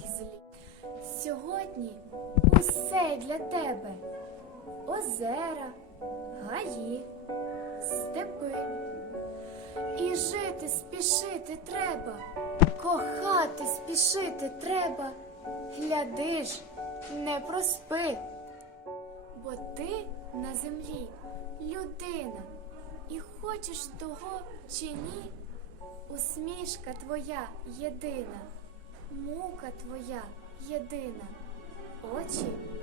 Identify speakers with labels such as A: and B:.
A: злі. Сьогодні усе для тебе озера, гаї, степи. І жити спішити треба, кохати спішити треба. Гляди ж, не проспи, бо ти на землі людина, і хочеш того чи ні, усмішка твоя єдина мука твоя єдина, очі.